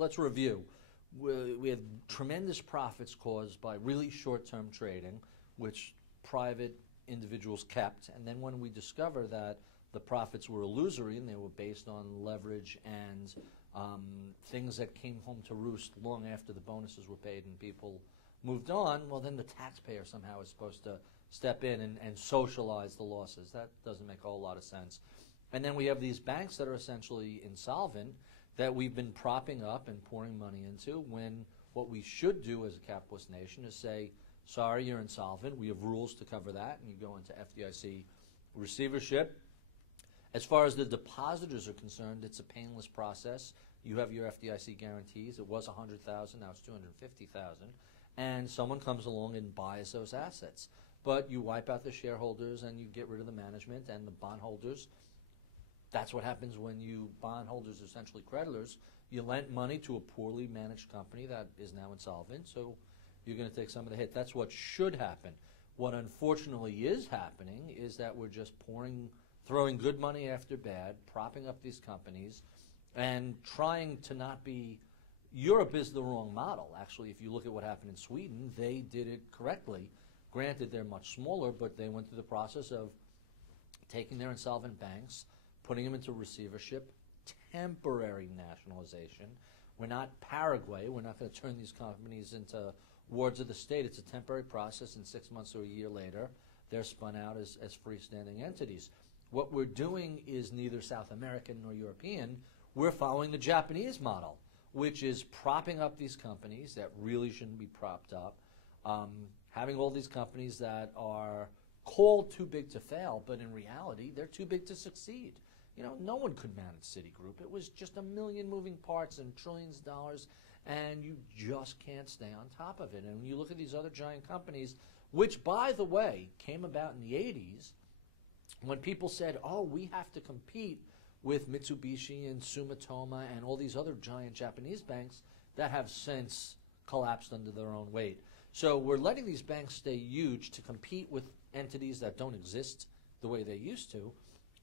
let's review. We had tremendous profits caused by really short-term trading, which private individuals kept. And then when we discover that the profits were illusory and they were based on leverage and things that came home to roost long after the bonuses were paid and people moved on, well, then the taxpayer somehow is supposed to step in and socialize the losses. That doesn't make a whole lot of sense. And then we have these banks that are essentially insolvent that we've been propping up and pouring money into, when what we should do as a capitalist nation is say, sorry, you're insolvent. We have rules to cover that, and you go into FDIC receivership. As far as the depositors are concerned, it's a painless process. You have your FDIC guarantees. It was $100,000, now it's $250,000, and someone comes along and buys those assets. But you wipe out the shareholders and you get rid of the management and the bondholders. That's what happens when you bondholders, essentially creditors, you lent money to a poorly managed company that is now insolvent, so you're going to take some of the hit. That's what should happen. What unfortunately is happening is that we're just throwing good money after bad, propping up these companies, and trying to not be. Europe is the wrong model. Actually, if you look at what happened in Sweden, they did it correctly. Granted, they're much smaller, but they went through the process of taking their insolvent banks, putting them into receivership, temporary nationalization. We're not Paraguay. We're not going to turn these companies into wards of the state. It's a temporary process, and 6 months or a year later, they're spun out as freestanding entities. What we're doing is neither South American nor European. We're following the Japanese model, which is propping up these companies that really shouldn't be propped up, having all these companies that are called too big to fail, but in reality, they're too big to succeed. You know, no one could manage Citigroup. It was just a million moving parts and trillions of dollars, and you just can't stay on top of it. And when you look at these other giant companies, which, by the way, came about in the 80s, when people said, oh, we have to compete with Mitsubishi and Sumitomo and all these other giant Japanese banks that have since collapsed under their own weight. So we're letting these banks stay huge to compete with entities that don't exist the way they used to.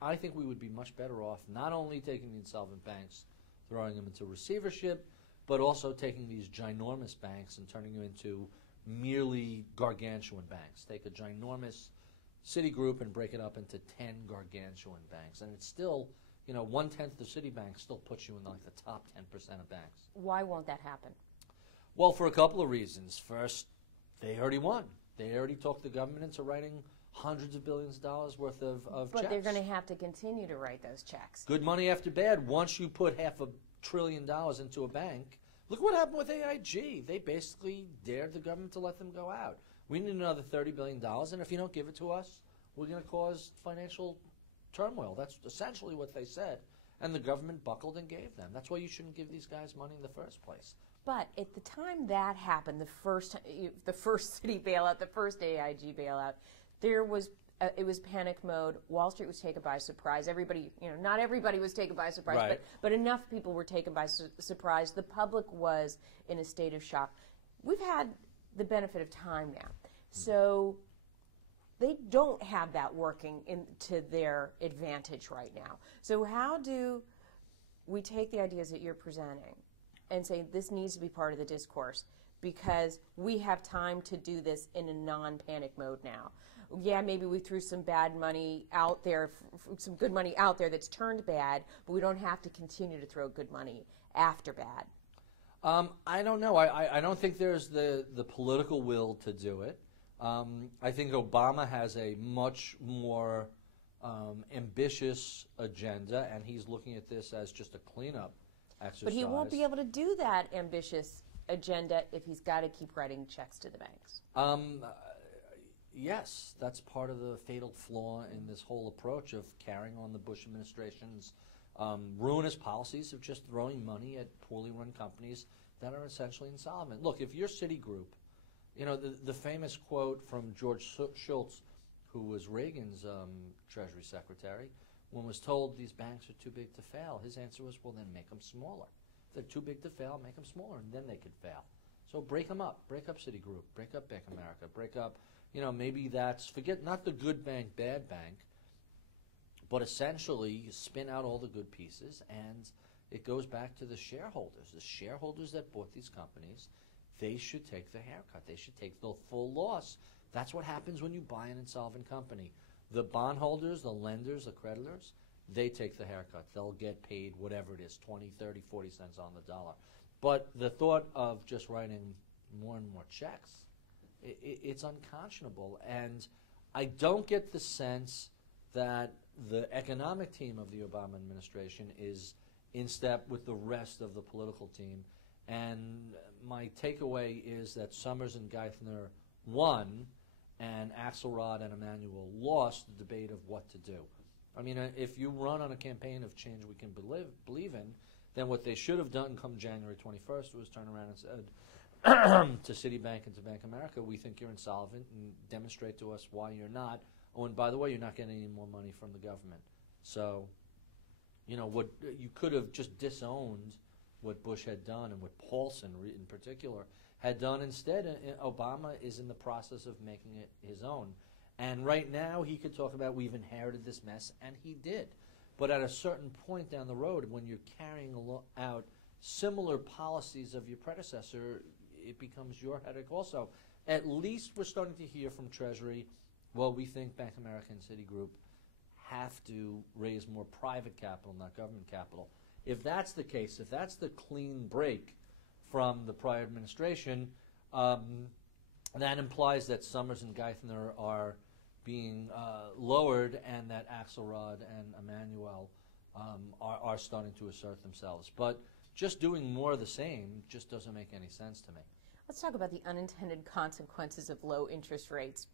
I think we would be much better off not only taking the insolvent banks, throwing them into receivership, but also taking these ginormous banks and turning them into merely gargantuan banks. Take a ginormous Citigroup and break it up into 10 gargantuan banks. And it's still, you know, 1/10 of Citibank still puts you in like the top 10% of banks. Why won't that happen? Well, for a couple of reasons. First, they already won. They already talked the government into writing hundreds of billions of dollars worth of checks. But they're going to have to continue to write those checks. Good money after bad. Once you put $500 billion into a bank, look what happened with AIG. They basically dared the government to let them go out. We need another $30 billion, and if you don't give it to us, we're going to cause financial turmoil. That's essentially what they said. And the government buckled and gave them. That's why you shouldn't give these guys money in the first place. But at the time that happened, the first Citi bailout, the first AIG bailout, there was it was panic mode. Wall Street was taken by surprise. Everybody, you know, not everybody was taken by surprise, right, but enough people were taken by surprise. The public was in a state of shock. We've had the benefit of time now, so they don't have that working to their advantage right now. So how do we take the ideas that you're presenting and say this needs to be part of the discourse, because we have time to do this in a non-panic mode now? Yeah, maybe we threw some bad money out there, some good money out there that's turned bad, but we don't have to continue to throw good money after bad. I don't know. I don't think there's the political will to do it. I think Obama has a much more ambitious agenda, and he's looking at this as just a cleanup exercise. But he won't be able to do that ambitious agenda if he's got to keep writing checks to the banks. Yes, that's part of the fatal flaw in this whole approach of carrying on the Bush administration's ruinous policies of just throwing money at poorly run companies that are essentially insolvent. Look, if you're Citigroup, you know, the famous quote from George Shultz, who was Reagan's Treasury Secretary, when was told these banks are too big to fail, his answer was, well, then make them smaller. If they're too big to fail, make them smaller, and then they could fail. So break them up. Break up Citigroup. Break up Bank of America. Break up, you know, maybe that's, forget not the good bank, bad bank, but essentially you spin out all the good pieces and, it goes back to the shareholders. The shareholders that bought these companies, they should take the haircut. They should take the full loss. That's what happens when you buy an insolvent company. The bondholders, the lenders, the creditors, they take the haircut. They'll get paid whatever it is, 20, 30, 40 cents on the dollar. But the thought of just writing more and more checks, it's unconscionable. And I don't get the sense that the economic team of the Obama administration is in step with the rest of the political team. And my takeaway is that Summers and Geithner won, and Axelrod and Emanuel lost the debate of what to do. I mean, if you run on a campaign of change we can believe in, then what they should have done come January 21st was turn around and said to Citibank and to Bank of America, we think you're insolvent, and demonstrate to us why you're not. Oh, and by the way, you're not getting any more money from the government. So, you know, what you could have just disowned what Bush had done and what Paulson in particular had done. Instead, Obama is in the process of making it his own. And right now he could talk about we've inherited this mess, and he did. But at a certain point down the road, when you're carrying out similar policies of your predecessor, it becomes your headache also. At least we're starting to hear from Treasury, well, we think Bank of America and Citigroup have to raise more private capital, not government capital. If that's the case, if that's the clean break from the prior administration, that implies that Summers and Geithner are being lowered, and that Axelrod and Emanuel are starting to assert themselves. But just doing more of the same just doesn't make any sense to me. Let's talk about the unintended consequences of low interest rates.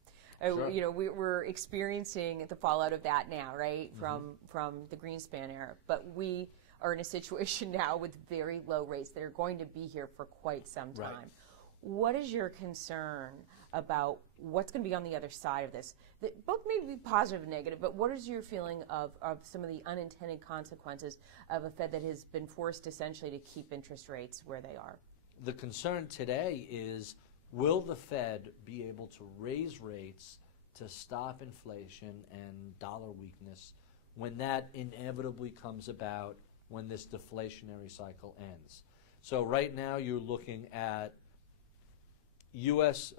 Sure. You know, we're experiencing the fallout of that now, right, from the Greenspan era. But we are in a situation now with very low rates that are going to be here for quite some time. Right. What is your concern about what's going to be on the other side of this? Both may be positive and negative, but what is your feeling of some of the unintended consequences of a Fed that has been forced essentially to keep interest rates where they are? The concern today is, will the Fed be able to raise rates to stop inflation and dollar weakness when that inevitably comes about when this deflationary cycle ends? So right now you're looking at U.S.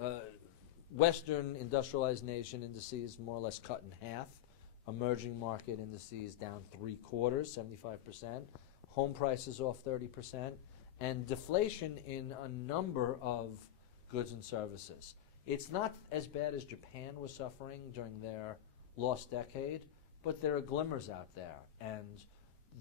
Western industrialized nation indices more or less cut in half, emerging market indices down 3/4, 75%, home prices off 30%, and deflation in a number of goods and services. It's not as bad as Japan was suffering during their lost decade, but there are glimmers out there. And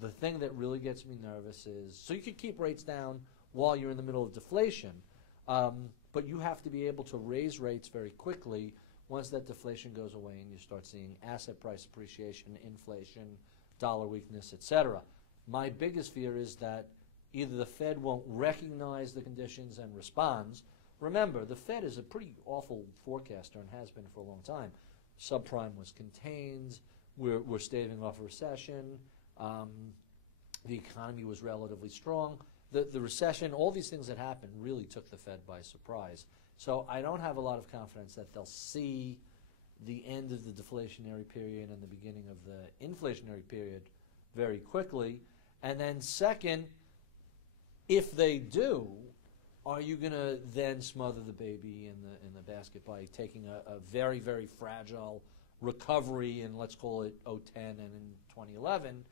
the thing that really gets me nervous is, so you could keep rates down while you're in the middle of deflation, but you have to be able to raise rates very quickly once that deflation goes away and you start seeing asset price appreciation, inflation, dollar weakness, etc. My biggest fear is that either the Fed won't recognize the conditions and responds. Remember, the Fed is a pretty awful forecaster and has been for a long time. Subprime was contained. We're staving off a recession. The economy was relatively strong. The recession, all these things that happened really took the Fed by surprise. So I don't have a lot of confidence that they'll see the end of the deflationary period and the beginning of the inflationary period very quickly. And then second, if they do, are you going to then smother the baby in the basket by taking a very, very fragile recovery in, let's call it, 2010 and in 2011,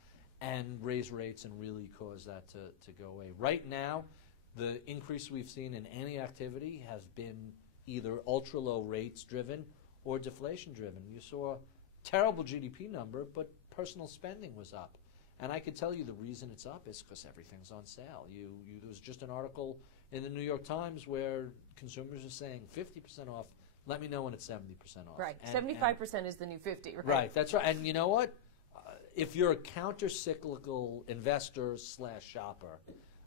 and raise rates and really cause that to go away? Right now, the increase we've seen in any activity has been either ultra-low rates driven or deflation driven. You saw a terrible GDP number, but personal spending was up. And I could tell you the reason it's up is because everything's on sale. There was just an article in the New York Times where consumers are saying 50% off. Let me know when it's 70% off. Right. 75% is the new 50, right? Right, that's right. And you know what? If you're a counter-cyclical investor / shopper,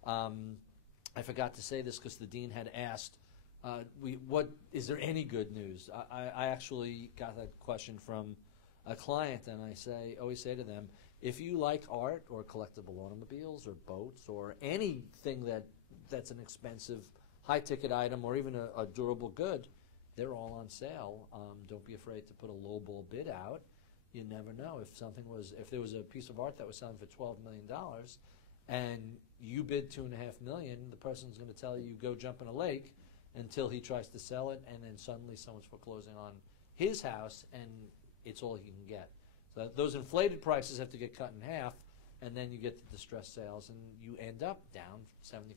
I forgot to say this because the dean had asked, what is there any good news? I actually got that question from a client, and I always say to them, if you like art or collectible automobiles or boats or anything that's an expensive high-ticket item or even a durable good, they're all on sale. Don't be afraid to put a low-ball bid out. You never know. If there was a piece of art that was selling for $12 million and you bid $2.5 million, the person's going to tell you go jump in a lake until he tries to sell it, and then suddenly someone's foreclosing on his house, and it's all he can get. So those inflated prices have to get cut in half, and then you get the distressed sales, and you end up down 75%.